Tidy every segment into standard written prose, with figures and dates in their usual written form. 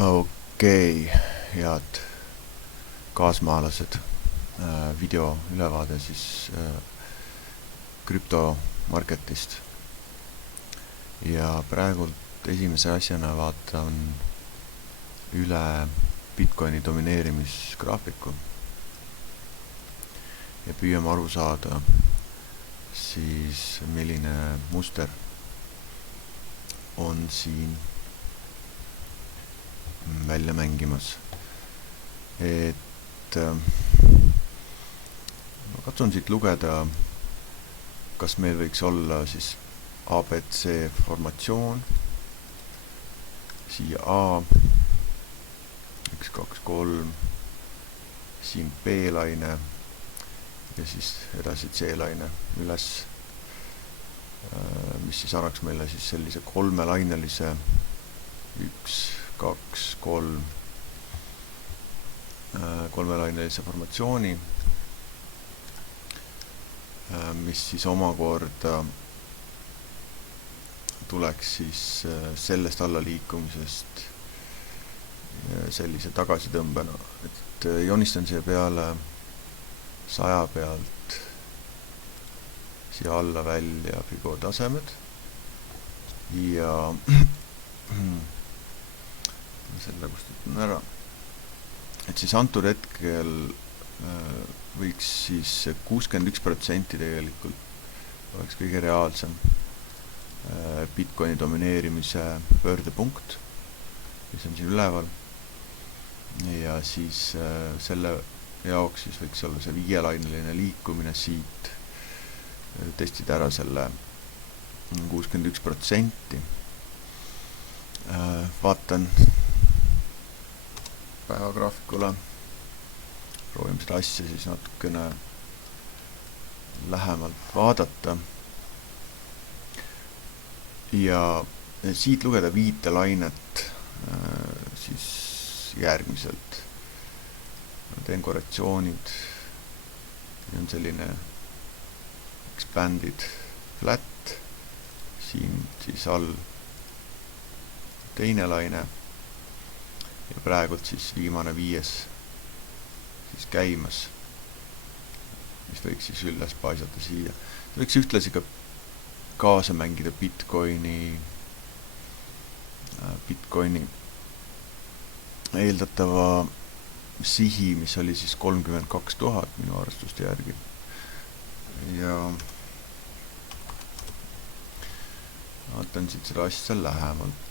Okei, head kaasmaalased, video ülevaade siis krüptomarketist ja praegult esimese asjana vaatan üle Bitcoini domineerimisgraafiku ja püüame aru saada siis milline muster on siin välja mängimas. Ma katsun siit lugeda, kas meil võiks olla siis ABC formatsioon, siia A, 1, 2, 3, siin B-laine ja siis edasi C-laine üles, mis siis annaks meile siis sellise kolmelainelise 1, 2, 3 kolmelainelise formatsiooni, mis siis omakorda tuleks siis sellest alla liikumisest sellise tagasitõmbena, et joonistan siia peale 100 pealt siia alla välja Figo tasemed ja selle kustutan ära, et siis antud hetkel võiks siis 61% tegelikult oleks kõige reaalsem Bitcoini domineerimise pöördepunkt, mis on siin üleval, ja siis selle jaoks siis võiks olla see viielaineline liikumine siit, testida ära selle 61%. Vaatan päevagraafikule, proovime seda asja siis natukene lähemalt vaadata ja siit lugeda viitelainet siis järgmiselt. Ma teen korrektsioonid, on selline expanded flat, siin siis all teine laine ja praegult siis viimane 5 siis käimas, mis võiks siis üles paisata siia. See võiks ühtlasi ka kaasa mängida Bitcoini eeldatava sihi, mis oli siis 32 000 minu arvestuste järgi. Ja vaatan siit seda asja lähemalt,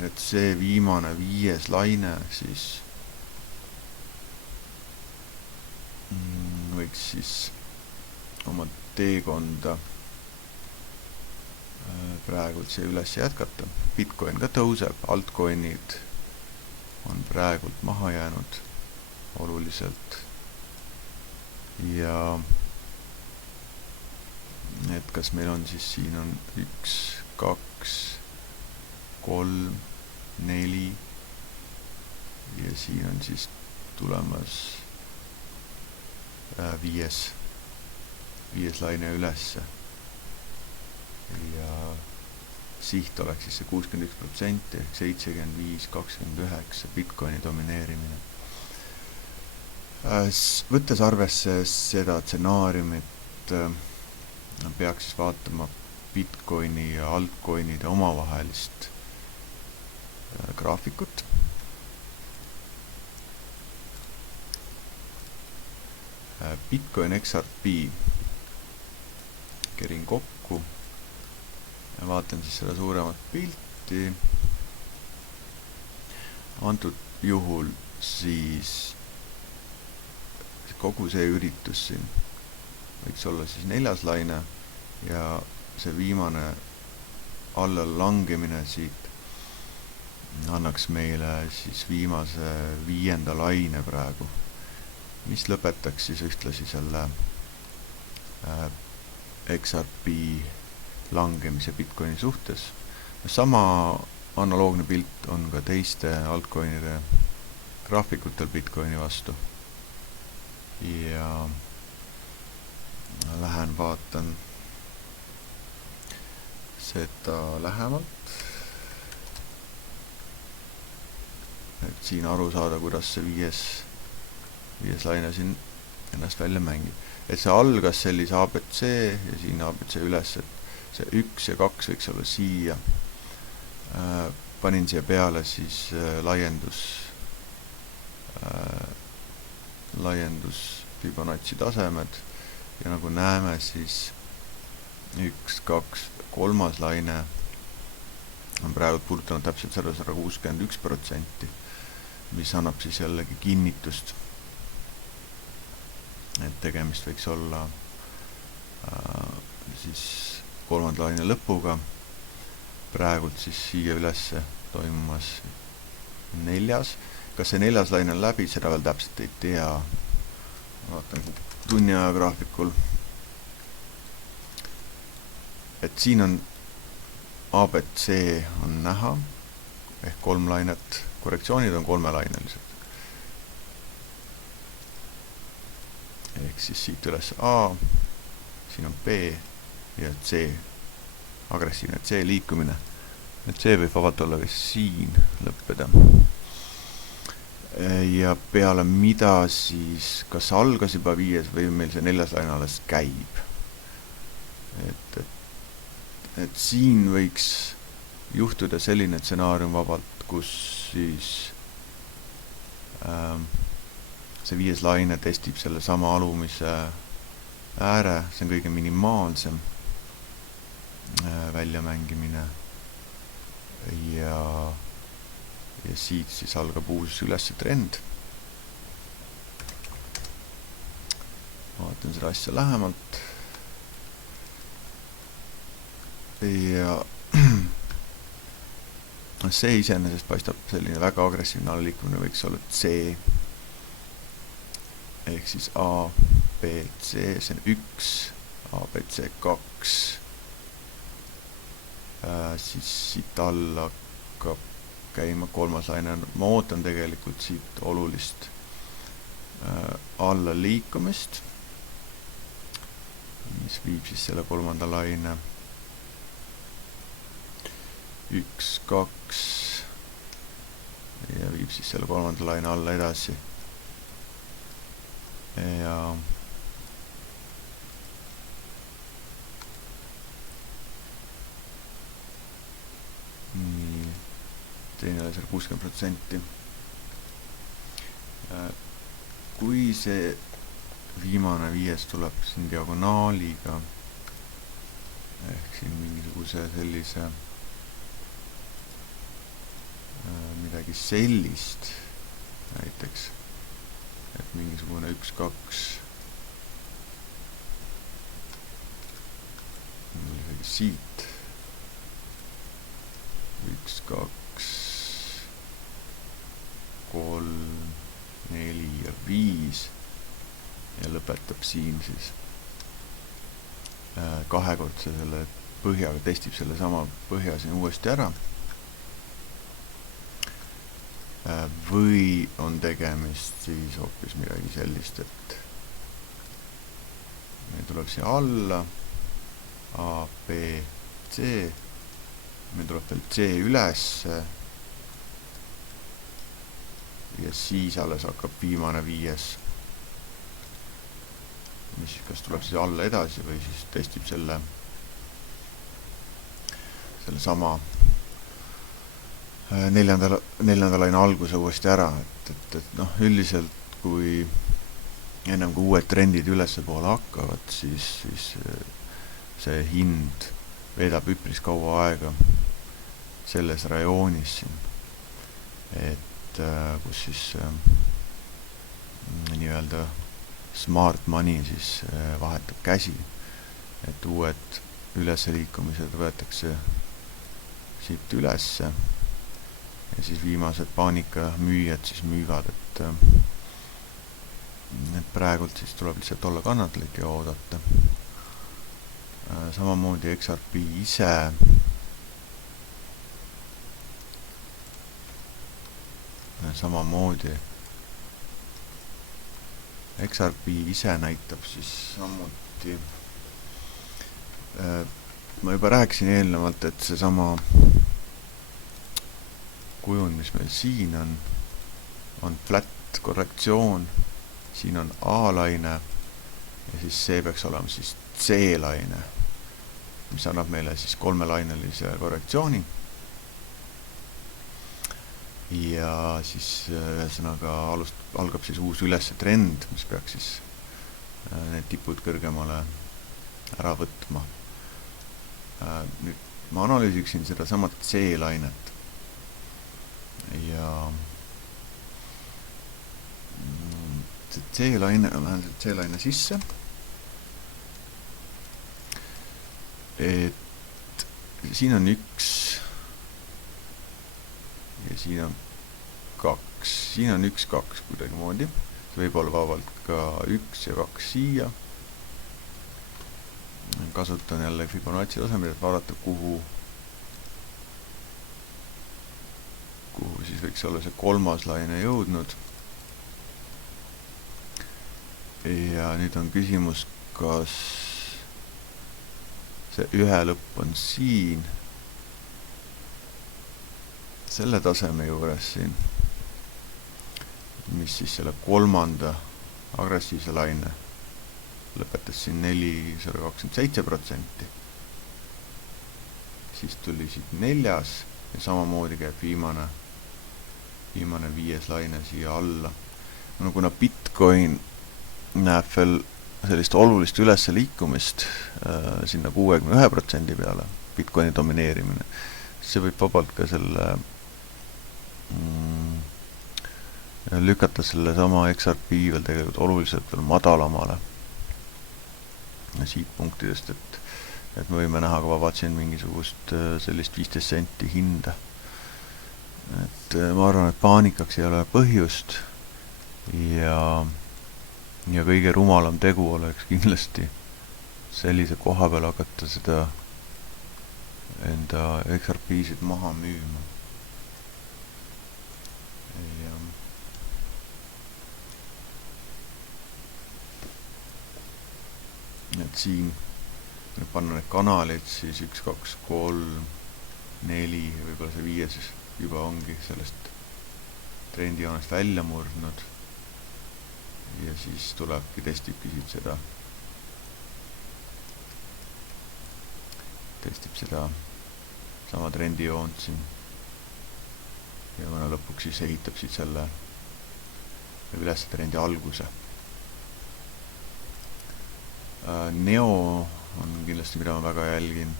et see viimane 5 laine siis võiks siis oma teekonda praegult see üles jätkata. Bitcoin ka tõuseb, altcoinid on praegult maha jäänud oluliselt ja et kas meil on siis siin on 1, 2, 3, 4 ja siin on siis tulemas 5 laine ülesse ja siht oleks siis see 61% ehk 75-29 Bitcoini domineerimine. Võttes arvesse seda stsenaariumit, peaks siis vaatama Bitcoini ja altcoinide omavahelist graafikut. Bitcoin XRP kerin kokku ja vaatan siis seda suuremat pilti. Antud juhul siis kogu see üritus siin võiks olla siis 4. laine ja see viimane alla langemine siit annaks meile siis viimase 5. laine praegu, mis lõpetaks siis ühtlasi selle XRP langemise Bitcoini suhtes. Sama analoogne pilt on ka teiste altcoinide graafikutel Bitcoini vastu. Ja lähen vaatan seda lähemalt. et siin aru saada, kuidas see viies laine siin ennast välja mängib. Et see algas sellise ABC ja siin ABC üles, et see 1 ja 2 võiks olla siia. Panin siia peale siis laiendus Fibonacci tasemed ja nagu näeme, siis 1, 2, 3. laine on praegu puudutanud täpselt 161%, mis annab siis jällegi kinnitust, et tegemist võiks olla siis 3. laine lõpuga. Praegult siis siia ülesse toimumas 4. Kas see 4. laine on läbi, seda veel täpselt ei tea. Vaatan tunni aja graafikul. Et siin on ABC on näha, ehk 3 lainet, korrektsioonid on 3-lainelised. Ehk siis siit üles A, siin on B ja C, agressiivne C liikumine. Et C võib vabalt olla ka siin lõppeda. Ja peale mida siis, kas algas juba 5 või meil see 4. laine alles käib. Et siin võiks juhtuda selline stsenaarium vabalt, kus siis see 5. laine testib selle sama alumise ääre, see on kõige minimaalsem väljamängimine ja siit siis algab uus üles trend. Vaatan seda asja lähemalt. Ja see iseenesest paistab selline väga agressiivne allaliikumine võiks olla C ehk siis A, B, C, see on 1, A, B, C, 2 siis siit alla hakkab käima 3. laine. Ma ootan tegelikult siit olulist alla liikumist, mis viib siis selle 3. laine 1, 2 ja viib siis selle 3. laine alla edasi ja nii, teine oli seal 60%. Kui see viimane 5 tuleb siin diagonaaliga ehk siin mingisuguse sellise midagi sellist näiteks, et mingisugune 1, 2 isegi siit 1, 2 3 4 ja 5 ja lõpetab siin siis kahekordse selle põhjaga, testib selle sama põhja siin uuesti ära. Või on tegemist siis hoopis midagi sellist, et meil tuleb siia alla A, B, C, meil tuleb veel C ülesse ja siis alles hakkab viimane 5, mis kas tuleb siis alla edasi või siis testib selle sama 4. laine alguse uuesti ära, et noh, üldiselt kui ennem kui uued trendid ülesse poole hakkavad, siis see hind veedab üpris kaua aega selles rajoonis siin, et kus siis nii-öelda smart money siis vahetab käsi, et uued ülesliikumised võetakse siit ülesse ja siis viimased paanika müüjad siis müüvad, et praegult siis tuleb lihtsalt olla kannatlik ja oodata. Samamoodi XRP ise XRP ise näitab siis samuti ma juba rääkisin eelnevalt, et see sama kujund, mis meil siin on, on flat korrektsioon, siin on A-laine ja siis see peaks olema siis C-laine, mis annab meile siis kolmelainelise korrektsiooni. Ja siis ühesõnaga algab siis uus ülesse trend, mis peaks siis need tipud kõrgemale ära võtma. Nüüd ma analüüsiksin seda samat C-lainet ja C-laine, lähen C-laine sisse, et siin on 1 ja siin on 2, siin on 1, 2 kuidagi moodi, see võib olla vabalt ka 1 ja 2 siia. Kasutan jälle Fibonacci tasemel, et vaadata, kuhu siis võiks olla see kolmas laine jõudnud. Ja nüüd on küsimus, kas see ühe lõpp on siin, selle taseme juures siin, mis siis selle kolmanda agressiivse laine lõpetas siin 427%. Siis tuli siit 4. ja samamoodi käib viimane 5. laine siia alla. No kuna Bitcoin näeb veel sellist olulist ülesse liikumist sinna 61% peale, Bitcoini domineerimine, see võib vabalt ka selle lükata selle sama XRP veel tegelikult oluliselt veel madalamale siit punktidest, et me võime näha ka vabalt siin mingisugust sellist 15 senti hinda. Et ma arvan, et paanikaks ei ole põhjust ja kõige rumalam tegu oleks kindlasti sellise koha peal hakata seda enda XRP-sid maha müüma. Et siin panna need kanalid siis 1, 2, 3, 4, võib-olla see 5 siis juba ongi sellest trendijoonest välja murdnud ja siis tulebki, testibki siit seda sama trendijoont siin ja mõne lõpuks siis ehitab siit selle üles trendi alguse. Neo on kindlasti, mida ma väga jälgin.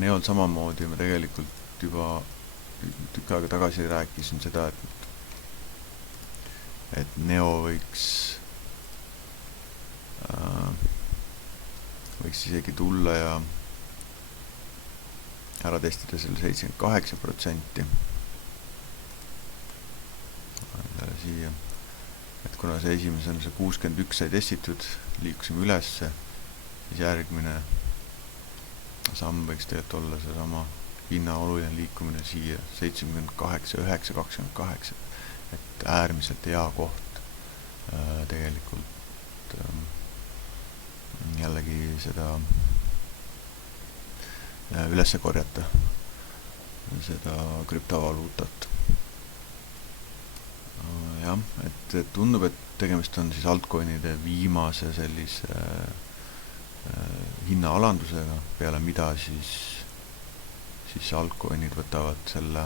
Neol samamoodi ma tegelikult juba tükk aega tagasi rääkisin seda, et Neo võiks isegi tulla ja ära testida selle 78%. Siia. Et kuna see esimesena see 61 sai testitud, liikusime ülesse, siis järgmine samm võiks tegelikult olla see sama hinna oluline liikumine siia 78, 9, 28, et äärmiselt hea koht tegelikult jällegi seda ülesse korjata seda krüptovaluutat. Jah, et tundub, et tegemist on siis altcoinide viimase sellise hinnaalandusega, peale mida siis altcoinid võtavad selle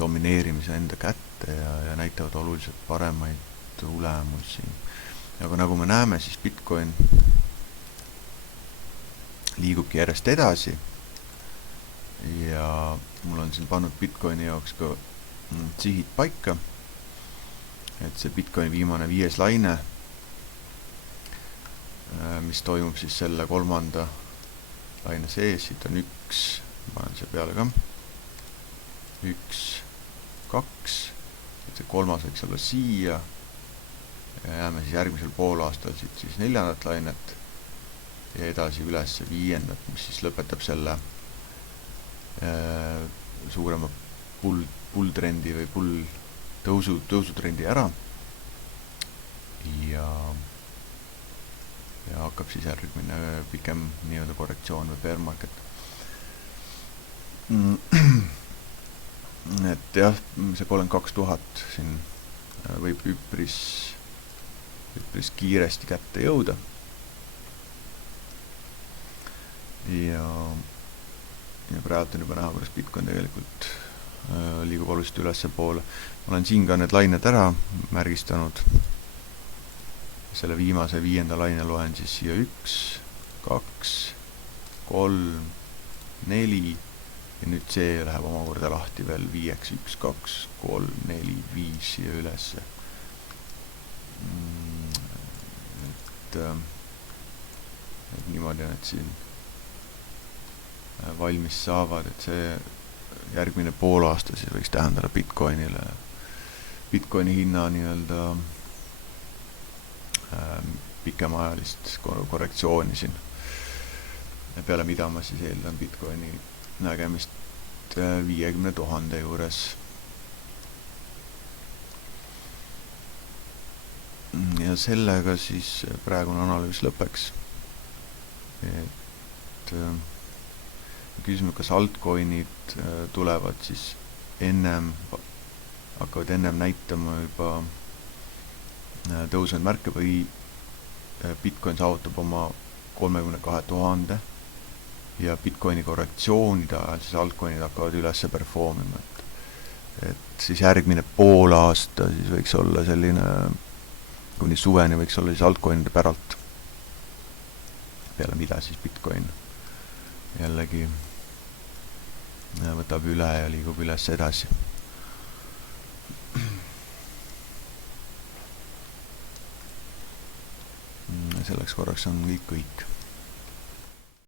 domineerimise enda kätte ja näitavad oluliselt paremaid tulemusi. Aga nagu me näeme, siis Bitcoin liigubki järjest edasi ja mul on siin pannud Bitcoini jaoks ka sihid paika, et see Bitcoini viimane 5. laine, mis toimub siis selle kolmanda laine sees, siit on 1, ma panen siia peale ka, 1, 2, see kolmas võiks olla siia ja jääme siis järgmisel poolaastal siit siis 4. lainet ja edasi üles 5., mis siis lõpetab selle suurema pull-trendi või tõusutrendi ära ja hakkab siis järgmine pikem nii-öelda korrektsioon või bear market. et jah, see 32 000 siin võib üpris kiiresti kätte jõuda. Ja praegu on juba näha, kuidas Bitcoin tegelikult liigub oluliselt ülesse poole. Ma olen siin ka need lained ära märgistanud. Selle viimase 5. laine loen siis siia 1, 2, 3, 4 ja nüüd see läheb omakorda lahti veel 5, 1, 2, 3, 4, 5 siia ülesse. Et niimoodi need siin valmis saavad, et see järgmine pool aasta siis võiks tähendada Bitcoini hinna nii-öelda pikemaajalist korrektsiooni siin. Peale mida ma siis eeldan Bitcoini nägemist 50 000 juures. Ja sellega siis praegune analüüs lõpeks. Et küsime, kas altcoinid tulevad siis hakkavad ennem näitama juba tõusnud märke või Bitcoin saavutab oma 32 000 ja Bitcoini korrektsioonide ajal siis altcoinid hakkavad ülesse performima. Et siis järgmine pool aasta siis võiks olla selline, kuni suveni võiks olla siis altcoinide päralt. Peale mida siis Bitcoin jällegi võtab üle ja liigub üles edasi. Selleks korraks on kõik.